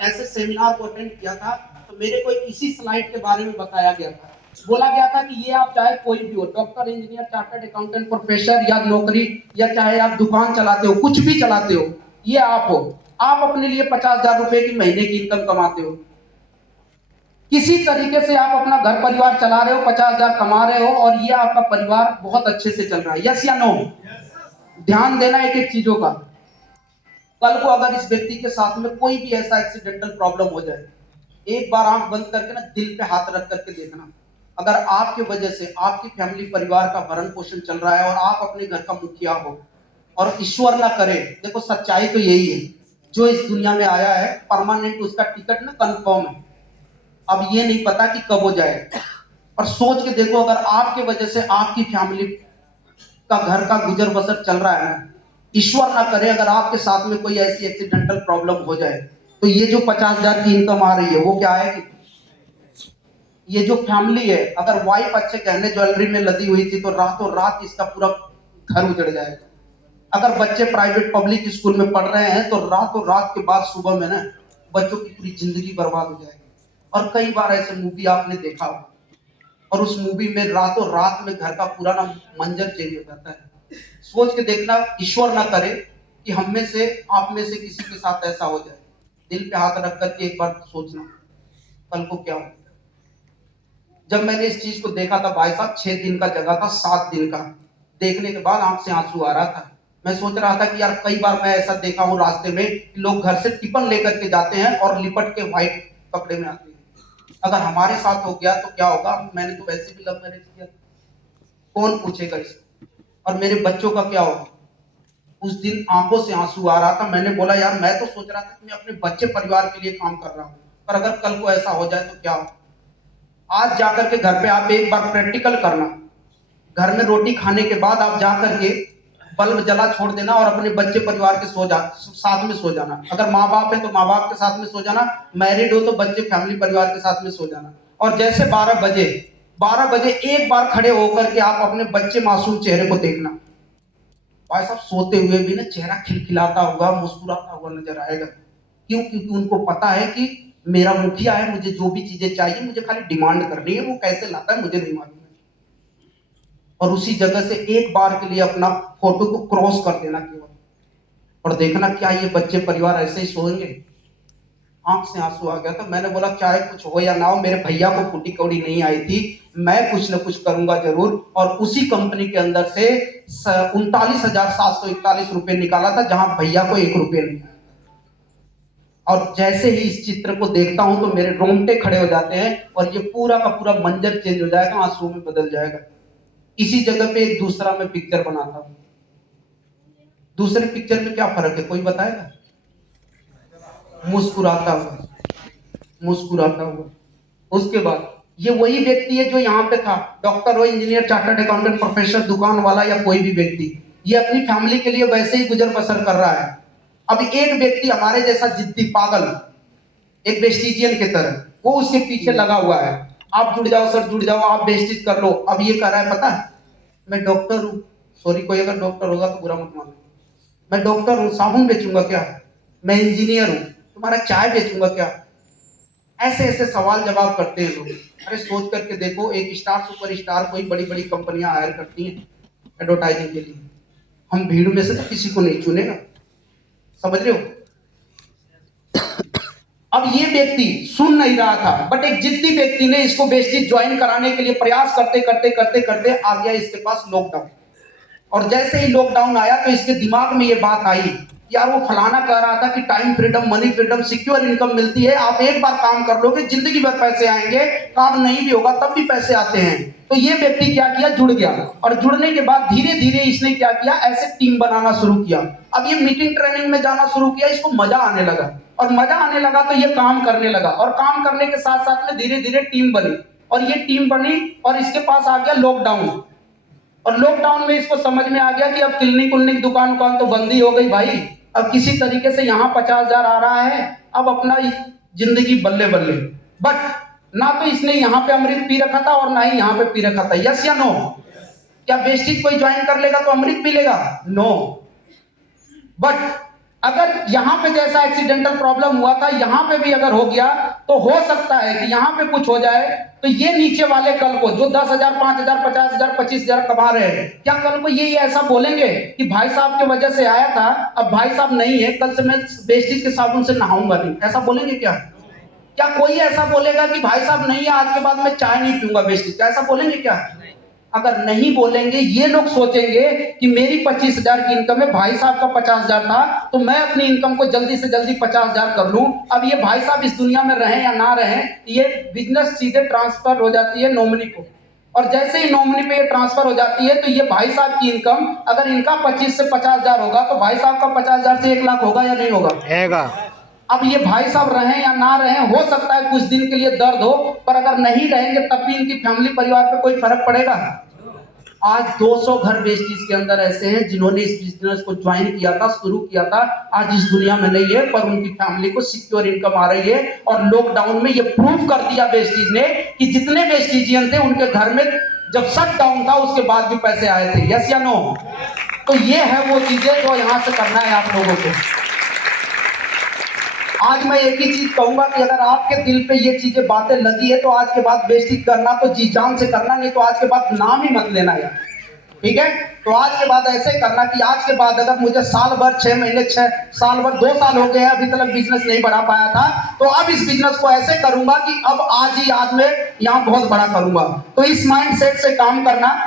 ऐसे सेमिनार को अटेंड किया था, तो मेरे को इसी स्लाइड के बारे में बताया गया था। बोला गया था कि ये आप चाहे कोई भी हो, doctor, engineer, chartered accountant, professor या नौकरी, या चाहे आप दुकान चलाते हो, कुछ भी चलाते हो, ये आप हो, आप अपने लिए 50,000 रुपए की महीने की इनकम कमाते हो, किसी तरीके से आप अपना घर परिवार चला रहे हो, 50,000 कमा रहे हो, और ये आपका परिवार बहुत अच्छे से चल रहा है। यस या नो? ध्यान देना एक एक चीजों का। कल को अगर इस व्यक्ति के साथ में कोई भी ऐसा एक्सीडेंटल प्रॉब्लम हो जाए, एक बार आंख बंद करके ना दिल पे हाथ रख करके देखना, अगर आपकी वजह से आपकी फैमिली परिवार का भरण पोषण चल रहा है और आप अपने घर का मुखिया हो, और ईश्वर ना करे, देखो सच्चाई तो यही है, जो इस दुनिया में आया है परमानेंट, उसका टिकट ना कंफर्म है, अब ये नहीं पता कि कब हो जाए। और सोच के देखो, अगर आपके वजह से आपकी फैमिली का घर का गुजर बसर चल रहा है ना, ईश्वर ना करे अगर आपके साथ में कोई ऐसी एक्सीडेंटल प्रॉब्लम हो जाए, तो ये जो 50,000 की इनकम आ रही है वो क्या आएगी? ये जो फैमिली है, अगर वाइफ अच्छे गहने ज्वेलरी में लदी हुई थी तो रातों रात इसका पूरा घर उजड़ जाएगा। अगर बच्चे प्राइवेट पब्लिक स्कूल में पढ़ रहे हैं तो रातों रात के बाद सुबह में ना बच्चों की पूरी जिंदगी बर्बाद हो जाएगी। और कई बार ऐसे मूवी आपने देखा हो, और उस मूवी में रातों रात में घर का पूरा ना मंजर चेंज हो जाता है। सोच के देखना, ईश्वर ना करे कि हम में से, आप में से किसी के साथ ऐसा हो जाए। दिल पे हाथ रख करके एक बार सोचना कल को क्या हो। जब मैंने इस चीज को देखा था भाई साहब, 6 दिन का जगह था 7 दिन का, देखने के बाद आंख से आंसू आ रहा था। मैं सोच रहा था कि यार कई बार मैं ऐसा देखा हूँ रास्ते में कि लोग घर से टिफिन लेकर के जाते हैं और लिपट के व्हाइट कपड़े में आते हैं। अगर हमारे साथ हो गया तो क्या होगा? मैंने तो वैसे भी लव मैरिज किया, कौन पूछेगा इसको? और मेरे बच्चों का क्या होगा? उस दिन आंखों से आंसू आ रहा था। मैंने बोला यार, मैं तो सोच रहा था कि मैं अपने बच्चे परिवार के लिए काम कर रहा हूँ, पर अगर कल को ऐसा हो जाए तो क्या होगा? आज जाकर के घर पे आप एक बार प्रैक्टिकल करना, घर में रोटी खाने के बाद आप जाकर के बल्ब जला छोड़ देना और अपने बच्चे परिवार के साथ में सो जाना। अगर माँ बाप है तो माँ बाप के साथ में सो जाना, मैरिड हो तो बच्चे फैमिली परिवार के साथ में सो जाना। और जैसे 12 बजे एक बार खड़े होकर के आप अपने बच्चे मासूम चेहरे को देखना। भाई साहब, सोते हुए भी ना चेहरा खिलखिलाता हुआ, मुस्कुराता हुआ नजर आएगा। क्यों? क्योंकि उनको पता है कि मेरा मुखिया है, मुझे जो भी चीजें चाहिए मुझे खाली डिमांड करनी है, वो कैसे लाता है मुझे नहीं मालूम है। और उसी जगह से एक बार के लिए अपना फोटो को क्रॉस कर देना केवल, और देखना क्या ये बच्चे परिवार ऐसे ही सोएंगे। आंख से आंसू आ गया था। मैंने बोला चाहे कुछ हो या ना हो, मेरे भैया को फूटी कौड़ी नहीं आई थी, मैं कुछ ना कुछ करूंगा जरूर। और उसी कंपनी के अंदर से 39,741 रुपए निकाला था, जहां भैया को 1 रुपये नहीं। और जैसे ही इस चित्र को देखता हूं तो मेरे रोंगटे खड़े हो जाते हैं, और ये पूरा का पूरा मंजर चेंज हो जाएगा, आंसू में बदल जाएगा। इसी जगह पे एक दूसरा मैं पिक्चर बनाता हूं। दूसरे पिक्चर में क्या फर्क है, कोई बताएगा? मुस्कुराता हुआ, मुस्कुराता हुआ। उसके बाद ये वही व्यक्ति है जो यहाँ पे था, डॉक्टर हो, इंजीनियर, चार्टर्ड अकाउंटेंट, प्रोफेसर, दुकान वाला या कोई भी व्यक्ति, ये अपनी फैमिली के लिए वैसे ही गुजर बसर कर रहा है। अब एक व्यक्ति हमारे जैसा जिद्दी पागल, एक वेस्टिजियन की तरह, वो उसके पीछे लगा हुआ है, आप जुड़ जाओ सर, जुड़ जाओ, आप वेस्टिज कर लो। अब ये कर रहा है, पता है मैं डॉक्टर हूँ, सॉरी कोई अगर डॉक्टर होगा तो बुरा मत मानो, मैं डॉक्टर हूँ, साबुन बेचूंगा क्या? मैं इंजीनियर हूँ, तुम्हारा चाय बेचूंगा क्या? ऐसे ऐसे सवाल जवाब करते हैं लोग। अरे सोच करके देखो, एक स्टार सुपर स्टार कोई बड़ी बड़ी कंपनियां हायर करती हैं एडवर्टाइजिंग के लिए, हम भीड़ में से तो किसी को नहीं चुनेगा, समझ रहे हो? अब ये व्यक्ति सुन नहीं रहा था, बट एक जिद्दी व्यक्ति ने इसको वेस्टिज ज्वाइन कराने के लिए प्रयास करते करते करते करते आ गया इसके पास लॉकडाउन। और जैसे ही लॉकडाउन आया तो इसके दिमाग में ये बात आई, यार वो फलाना कह रहा था कि time freedom, money freedom, secure income मिलती है, आप एक बार काम कर लोगे जिंदगी भर पैसे आएंगे, काम नहीं भी होगा तब भी पैसे आते हैं। तो ये व्यक्ति क्या किया, जुड़ गया। और जुड़ने के बाद धीरे धीरे इसने क्या किया, ऐसे टीम बनाना शुरू किया। अब ये मीटिंग ट्रेनिंग में जाना शुरू किया, इसको मजा आने लगा, और मजा आने लगा तो ये काम करने लगा, और काम करने के साथ साथ में धीरे धीरे टीम बनी, और ये टीम बनी, और इसके पास आ गया लॉकडाउन। और लॉकडाउन में इसको समझ में आ गया कि अब क्लिनिक उल्निक दुकान तो बंद ही हो गई भाई, अब किसी तरीके से यहाँ 50,000 आ रहा है, अब अपना जिंदगी बल्ले बल्ले। बट ना तो इसने यहाँ पे अमृत पी रखा था और ना ही यहाँ पे पी रखा था। यस या नो? क्या वेस्टिज कोई ज्वाइन कर लेगा तो अमृत पी लेगा? नो। बट अगर यहाँ पे जैसा एक्सीडेंटल प्रॉब्लम हुआ था यहाँ पे भी अगर हो गया तो हो सकता है कि यहाँ पे कुछ हो जाए, तो ये नीचे वाले कल को जो 10,000, 5,000, 50,000, 25,000 कमा रहे हैं, क्या कल को ये ऐसा बोलेंगे कि भाई साहब की वजह से आया था, अब भाई साहब नहीं है, कल से मैं वेस्टेज के साबुन से नहाऊंगा नहीं, ऐसा बोलेंगे क्या? क्या कोई ऐसा बोलेगा कि भाई साहब नहीं है, आज के बाद मैं चाय नहीं पीऊंगा वेस्टेज का, ऐसा बोलेंगे क्या? अगर नहीं बोलेंगे, ये लोग सोचेंगे कि मेरी 25,000 की इनकम है, भाई साहब का 50,000 था, तो मैं अपनी इनकम को जल्दी से जल्दी 50,000 कर लूं। अब ये भाई साहब इस दुनिया में रहें या ना रहें, ये बिजनेस सीधे ट्रांसफर हो जाती है नॉमिनी को, और जैसे ही नॉमिनी पे ये ट्रांसफर हो जाती है, तो ये भाई साहब की इनकम अगर इनका 25 से 50,000 होगा, तो भाई साहब का 50,000 से 1 लाख होगा या नहीं होगा? अब ये भाई साहब रहें या ना रहें, हो सकता है कुछ दिन के लिए दर्द हो, पर अगर नहीं रहेंगे तब भी इनकी फैमिली परिवार पे कोई फर्क पड़ेगा? आज 200 घर वेस्टेज के अंदर ऐसे हैं जिन्होंने इस बिजनेस को ज्वाइन किया था, शुरू किया था, आज इस दुनिया में नहीं है, पर उनकी फैमिली को सिक्योर इनकम आ रही है। और लॉकडाउन में ये प्रूव कर दिया वेस्टेज ने कि जितने वेस्टेजियन थे उनके घर में जब शट डाउन था उसके बाद भी पैसे आए थे। यस या नो? तो ये है वो चीजें जो यहां से करना है आप लोगों को। आज मैं एक ही चीज कहूंगा कि अगर आपके दिल पे ये चीजें बातें लगी है तो आज के बाद वेस्टेज करना तो जी जान से करना, नहीं तो आज के बाद नाम ही मत लेना यार, ठीक है? तो आज के बाद ऐसे करना कि आज के बाद अगर मुझे साल भर, 6 महीने, 6 साल भर, 2 साल हो गए हैं अभी तक बिजनेस नहीं बढ़ा पाया था, तो अब इस बिजनेस को ऐसे करूंगा कि अब आज ही आज में यहाँ बहुत बड़ा करूंगा। तो इस माइंड सेट से काम करना।